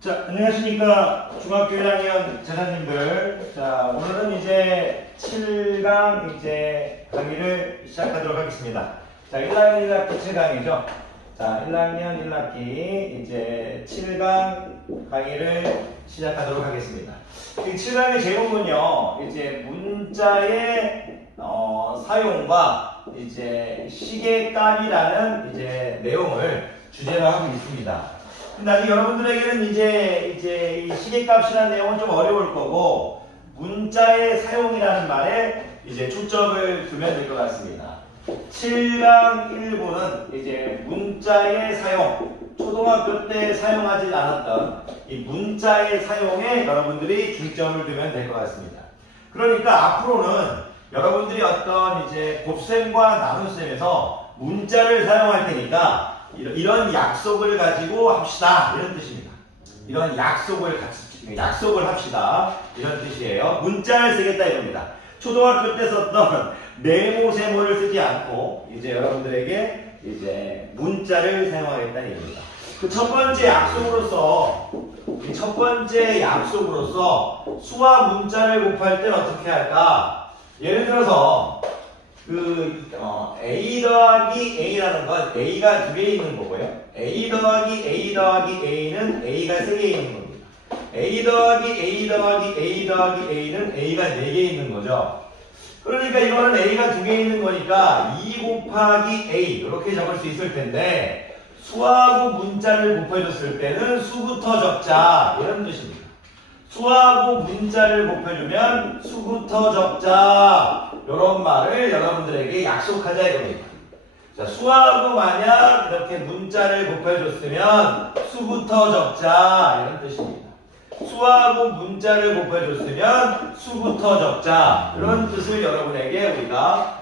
자, 안녕하십니까. 중학교 1학년 제자님들. 자, 오늘은 이제 7강 이제 강의를 시작하도록 하겠습니다. 자, 1학년 1학기 7강이죠. 자, 1학년 1학기 이제 7강 강의를 시작하도록 하겠습니다. 이 7강의 제목은요, 이제 문자의 사용과 이제 시계값이라는 이제 내용을 주제로 하고 있습니다. 근데 아직 여러분들에게는 이제 이 시계값이라는 내용은 좀 어려울 거고, 문자의 사용이라는 말에 이제 초점을 두면 될 것 같습니다. 7강 1부는 이제 문자의 사용, 초등학교 때 사용하지 않았던 이 문자의 사용에 여러분들이 중점을 두면 될 것 같습니다. 그러니까 앞으로는 여러분들이 어떤 이제 곱셈과 나눗셈에서 문자를 사용할 테니까 이런 약속을 가지고 합시다, 이런 뜻입니다. 이런 약속을 합시다, 이런 뜻이에요. 문자를 쓰겠다 이겁니다. 초등학교 때 썼던 네모세모를 쓰지 않고 이제 여러분들에게 이제 문자를 사용하겠다는 얘기입니다. 그 첫 번째 약속으로서 수와 문자를 곱할 때는 어떻게 할까? 예를 들어서 A 더하기 A라는 건 A가 2개 있는 거고요. A 더하기 A 더하기 A는 A가 3개 있는 겁니다. A 더하기 A 더하기 A 더하기 A는 A가 4개 있는 거죠. 그러니까 이거는 A가 2개 있는 거니까 2 곱하기 A 이렇게 적을 수 있을 텐데, 수하고 문자를 곱해줬을 때는 수부터 적자, 이런 뜻입니다. 수하고 문자를 곱해주면 수부터 적자, 이런 말을 여러분들에게 약속하자 이겁니다. 자, 수하고 만약 이렇게 문자를 곱해줬으면 수부터 적자, 이런 뜻입니다. 수하고 문자를 곱해줬으면 수부터 적자, 이런 뜻을 여러분에게 우리가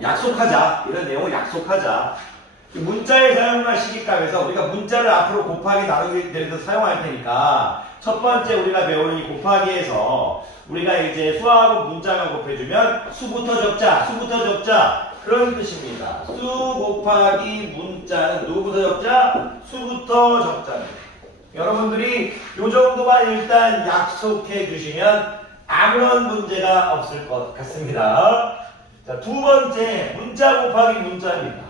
약속하자, 이런 내용을 약속하자. 문자의 사용과 시계값에서 우리가 문자를 앞으로 곱하기 나누기 대해서 사용할 테니까, 첫 번째 우리가 배우는 이 곱하기에서 우리가 이제 수하고 문자가 곱해주면 수부터 적자, 그런 뜻입니다. 수 곱하기 문자는 누구부터 적자? 수부터 적자입니다. 여러분들이 요 정도만 일단 약속해 주시면 아무런 문제가 없을 것 같습니다. 자, 두 번째, 문자 곱하기 문자입니다.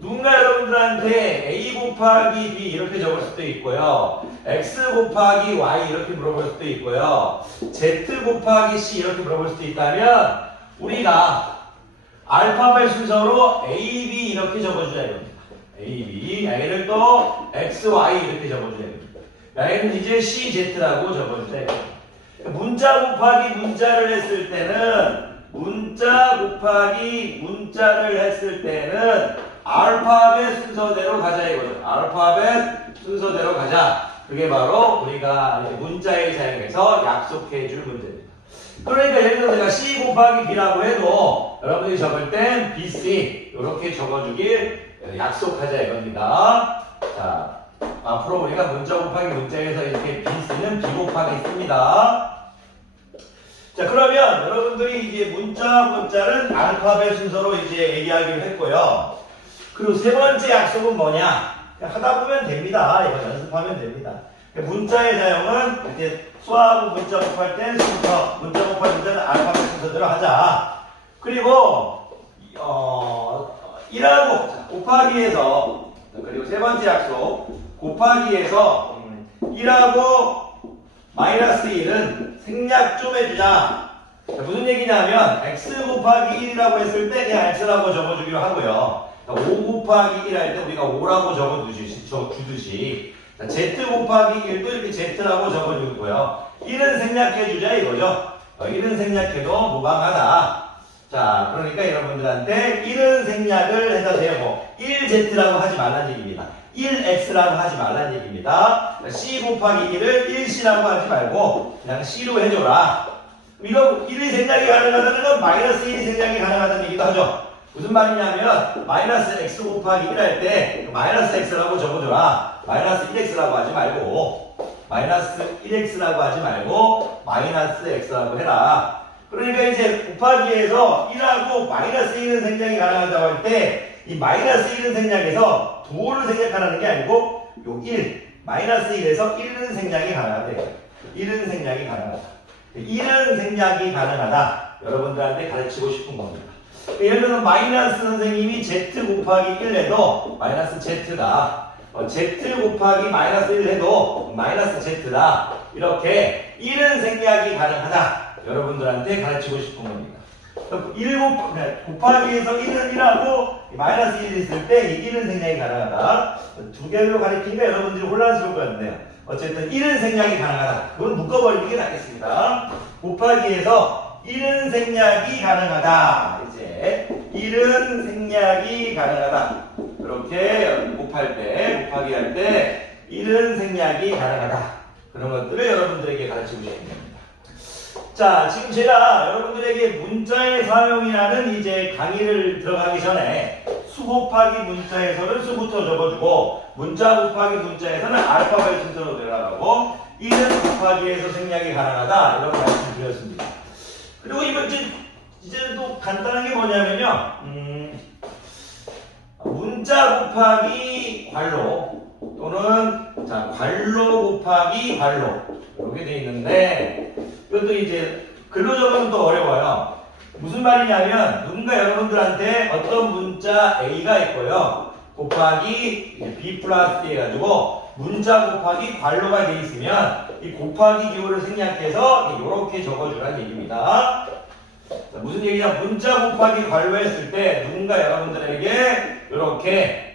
누군가 여러분들한테 A 곱하기 B 이렇게 적을 수도 있고요. X 곱하기 Y 이렇게 물어볼 수도 있고요. Z 곱하기 C 이렇게 물어볼 수도 있다면, 우리가 알파벳 순서로 A, B 이렇게 적어줘야 됩니다. A, B. 얘를 또 X, Y 이렇게 적어줘야 됩니다. 얘는 이제 C, Z라고 적어줘야 됩니다. 문자 곱하기 문자를 했을 때는, 알파벳 순서대로 가자 이거죠. 알파벳 순서대로 가자. 그게 바로 우리가 문자의 사용에서 약속해 줄 문제입니다. 그러니까 예를 들어 내가 C 곱하기 B라고 해도 여러분들이 적을 땐 BC 이렇게 적어주길 약속하자 이겁니다. 자, 앞으로 우리가 문자 곱하기 문자에서 이렇게 BC는 B 곱하기 있습니다. 자, 그러면 여러분들이 이제 문자는 알파벳 순서로 이제 얘기하기로 했고요. 그리고 세 번째 약속은 뭐냐? 하다 보면 됩니다. 이거 연습하면 됩니다. 문자의 사용은 이제 수하고 문자 곱할 땐 순서, 문자 곱할 문자는 알파벳 순서대로 하자. 그리고 1하고 곱하기에서, 그리고 세 번째 약속, 곱하기에서 1하고 마이너스 1은 생략 좀 해주자. 자, 무슨 얘기냐면 x 곱하기 1이라고 했을 때 그냥 x라고 적어주기로 하고요. 5 곱하기 1 할 때 우리가 5라고 적어주듯이 z 곱하기 1도 이렇게 z라고 적어주고요. 1은 생략해주자 이거죠. 1은 생략해도 무방하다. 자, 그러니까 여러분들한테 1은 생략을 해도 되고 1z라고 하지 말란 얘기입니다. 1x라고 하지 말란 얘기입니다. c 곱하기 1을 1c라고 하지 말고 그냥 c로 해줘라. 이거 1이 생략이 가능하다는 건 마이너스 1이 생략이 가능하다는 얘기도 하죠. 무슨 말이냐면 마이너스 x 곱하기 1 할 때 마이너스 x라고 적어줘라. 마이너스 1x라고 하지 말고 마이너스 1x라고 하지 말고 마이너스 x라고 해라. 그러니까 이제 곱하기에서 1하고 마이너스 1은 생략이 가능하다고 할 때 이 마이너스 1은 생략해서 도를 생략하라는 게 아니고 요 1, 마이너스 1에서 1은 생략이 가능하대요. 1은 생략이 가능하다. 1은 생략이 가능하다. 여러분들한테 가르치고 싶은 겁니다. 예를 들어서 마이너스 선생님이 z 곱하기 1 해도 마이너스 z다. z 곱하기 마이너스 1 해도 마이너스 z다. 이렇게 1은 생략이 가능하다. 여러분들한테 가르치고 싶은 겁니다. 1 곱하기에서 1은 1하고 마이너스 1이 있을 때 이 1은 생략이 가능하다. 두 개로 가리키니까 여러분들이 혼란스러울 것 같네요. 어쨌든 1은 생략이 가능하다. 그건 묶어버리는 게 낫겠습니다. 곱하기에서 1은 생략이 가능하다. 이제 1은 생략이 가능하다. 이렇게 곱할 때, 곱하기 할 때 1은 생략이 가능하다. 그런 것들을 여러분들에게 가르치고 싶습니다. 자, 지금 제가 여러분들에게 문자의 사용이라는 이제 강의를 들어가기 전에 수 곱하기 문자에서는 수부터 적어주고 문자 곱하기 문자에서는 알파벳 순서로 내려가고 1은 곱하기에서 생략이 가능하다. 이런 말씀 드렸습니다. 그리고 이번 이제 또 간단한 게 뭐냐면요. 문자 곱하기 괄호 또는 자 괄호 곱하기 괄호 이렇게 돼 있는데 이것도 이제 글로 적으면 또 어려워요. 무슨 말이냐면 누군가 여러분들한테 어떤 문자 A가 있고요. 곱하기 B 플러스 D 해가지고 문자 곱하기 괄호가 돼 있으면 이 곱하기 기호를 생략해서 이렇게 적어주라는 얘기입니다. 자, 무슨 얘기냐? 문자 곱하기 괄호 했을 때 누군가 여러분들에게 이렇게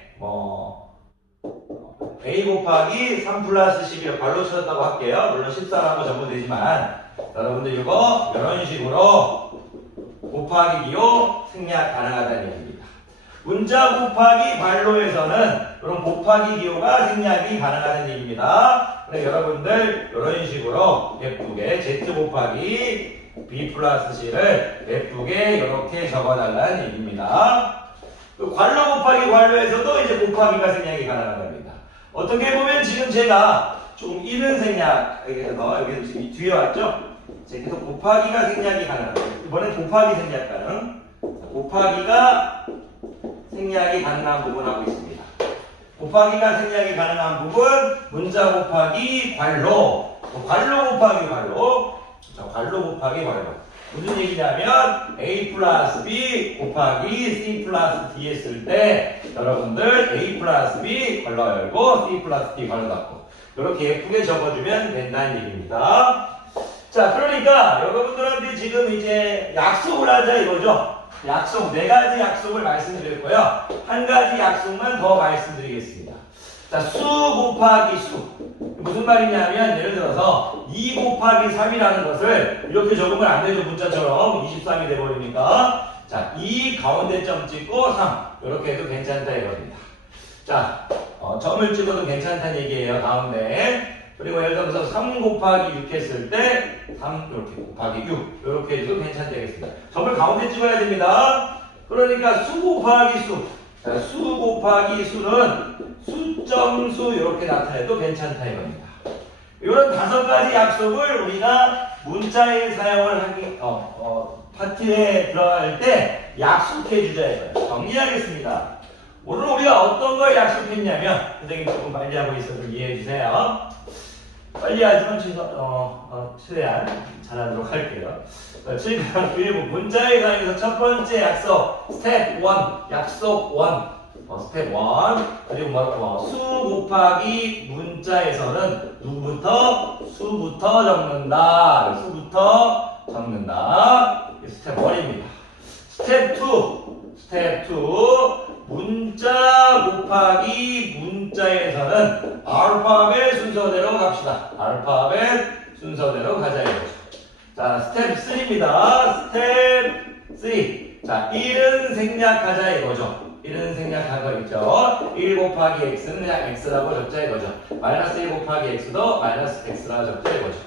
A 곱하기 3 플러스 10이 괄호 찾았다고 할게요. 물론 14라고 적으면 되지만 여러분들 이거 이런 식으로 곱하기 기호 생략 가능하다는 얘기입니다. 문자 곱하기 괄호에서는 이런 곱하기 기호가 생략이 가능하다는 얘기입니다. 그래서 여러분들 이런 식으로 예쁘게 Z 곱하기 B 플러스 C를 예쁘게 이렇게 적어달라는 얘기입니다. 괄호 곱하기 괄호에서도 이제 곱하기가 생략이 가능한 겁니다. 어떻게 보면 지금 제가 좀 1은 생략해서 여기 지금 뒤에 왔죠? 계속 곱하기가 생략이 가능합니다. 이번엔 곱하기 생략 가능. 곱하기가 생략이 가능한 부분하고 있습니다. 곱하기가 생략이 가능한 부분, 문자 곱하기 괄호, 괄호 곱하기 괄호, 자, 괄호 곱하기 괄호. 무슨 얘기냐면 A 플러스 B 곱하기 C 플러스 D 했을 때 여러분들 A 플러스 B 괄호 열고 C 플러스 D 괄호 닫고 이렇게 예쁘게 적어주면 된다는 얘기입니다. 자, 그러니까 여러분들한테 지금 이제 약속을 하자 이거죠. 약속, 4가지 약속을 말씀드렸고요. 한 가지 약속만 더 말씀드리겠습니다. 자, 수 곱하기 수. 무슨 말이냐면 예를 들어서 2 곱하기 3이라는 것을 이렇게 적으면 안 되죠. 문자처럼 23이 돼버리니까. 자, 2 가운데 점 찍고 3 이렇게 해도 괜찮다 이겁니다. 자, 점을 찍어도 괜찮다는 얘기예요. 가운데. 그리고 예를 들어서 3 곱하기 6 했을 때 3 이렇게 곱하기 6 이렇게 해도 괜찮다겠습니다. 점을 가운데 찍어야 됩니다. 그러니까 수 곱하기 수. 자, 수 곱하기 수는 수점수 이렇게 나타내도 괜찮다 이겁니다. 이런 5가지 약속을 우리가 문자에 사용을 하기 파트에 들어갈 때 약속해 주자 이거예요. 정리하겠습니다. 오늘 우리가 어떤 걸 약속했냐면 선생님 조금 빨리 하고 있어서 이해해 주세요. 빨리 하지만 최대한 잘하도록 할게요. 7번 그리고 문자에 관해서 첫 번째 약속 스텝 1 약속 1 스텝 1 그리고 수 곱하기 문자에서는 누구부터? 수부터 적는다. 수부터 적는다. 스텝 1입니다. 스텝 2 문자 곱하기 문자에서는 알파벳 순서대로 갑시다. 알파벳 순서대로 가자 이거죠. 자, 스텝 3입니다. 스텝 3. 자, 1은 생략하자 이거죠. 1은 생략한 거 있죠. 1 곱하기 x는 그냥 x라고 적자 이거죠. 마이너스 1 곱하기 x도 마이너스 x라고 적자 이거죠.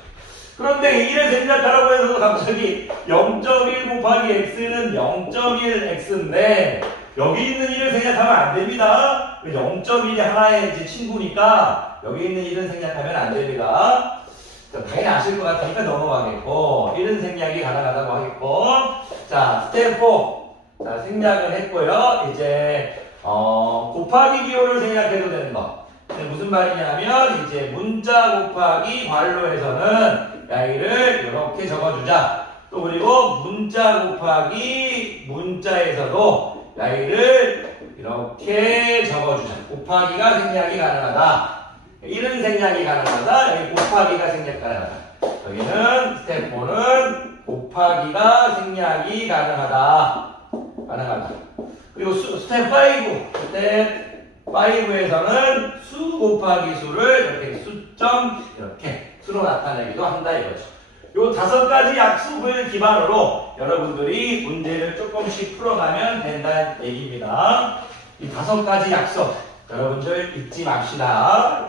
그런데 1을 생략하라고 해서 갑자기 0.1 곱하기 x는 0.1x인데 여기 있는 1을 생략하면 안 됩니다. 0.1이 하나의 이제 친구니까 여기 있는 1은 생략하면 안 됩니다. 당연히 아실 것 같으니까 넘어가겠고 1은 생략이 가능하다고 하겠고 자 스텝 4 자 생략을 했고요. 이제 곱하기 기호를 생략해도 되는 거. 근데 무슨 말이냐면 이제 문자 곱하기 괄호에서는 y를 이렇게 적어주자. 또 그리고 문자 곱하기 문자에서도 y를 이렇게 적어주자. 곱하기가 생략이 가능하다. 1은 생략이 가능하다. 여기 곱하기가 생략 가능하다. 여기는 스텝 4는 곱하기가 생략이 가능하다. 그리고 스텝 5에서는 수 곱하기 수를 이렇게 수점 이렇게 수로 나타내기도 한다 이거죠. 요 5가지 약속을 기반으로 여러분들이 문제를 조금씩 풀어가면 된다는 얘기입니다. 이 5가지 약속 여러분들 잊지 맙시다.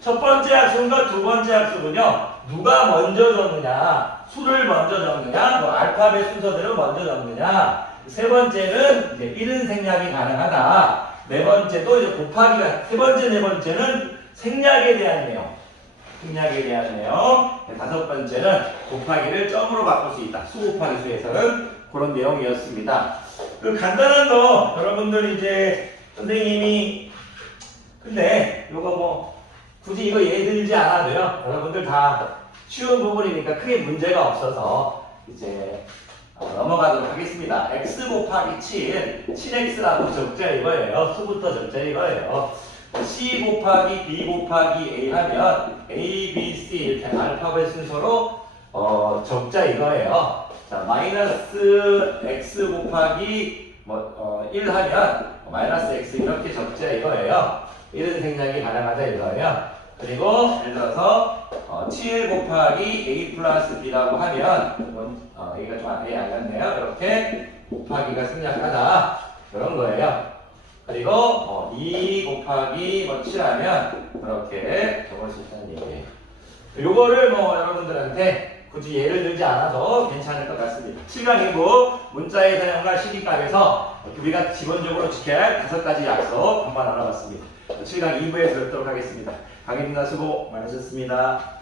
첫 번째 약속과 두 번째 약속은요. 누가 먼저 적느냐, 수를 먼저 적느냐, 뭐 알파벳 순서대로 먼저 적느냐. 세 번째는 이제 1은 생략이 가능하다. 네 번째도 이제 곱하기가, 세 번째, 네 번째는 생략에 대한 내용. 다섯 번째는 곱하기를 점으로 바꿀 수 있다. 수 곱하기 수에서는 그런 내용이었습니다. 그 간단한 거 여러분들 이제 선생님이 근데 요거 뭐 굳이 이거 예의 들지 않아도요. 여러분들 다 쉬운 부분이니까 크게 문제가 없어서 이제 넘어가도록 하겠습니다. x 곱하기 7x라고 적자 이거예요. 수부터 적자 이거예요. c 곱하기 b 곱하기 a 하면 a, b, c 이렇게 알파벳 순서로 적자 이거예요. 자, 마이너스 x 곱하기 1 하면 마이너스 x 이렇게 적자 이거예요. 1은 생략이 가능하다 이거예요. 그리고 예를 들어서 7 곱하기 a 플러스 b라고 하면 a가 좀 A 안 같네요. 이렇게 곱하기가 생략하다 그런 거예요. 그리고 2 곱하기 7 하면 이렇게 적을 수 있다는 얘기예요. 요거를 여러분들한테 굳이 예를 들지 않아도 괜찮을 것 같습니다. 7강 2부 문자의 사용과 시기값에서 우리가 기본적으로 지켜야 할 5가지 약속 한번 알아봤습니다. 7강 2부에서 뵙도록 하겠습니다. 강의입니다. 수고 많으셨습니다.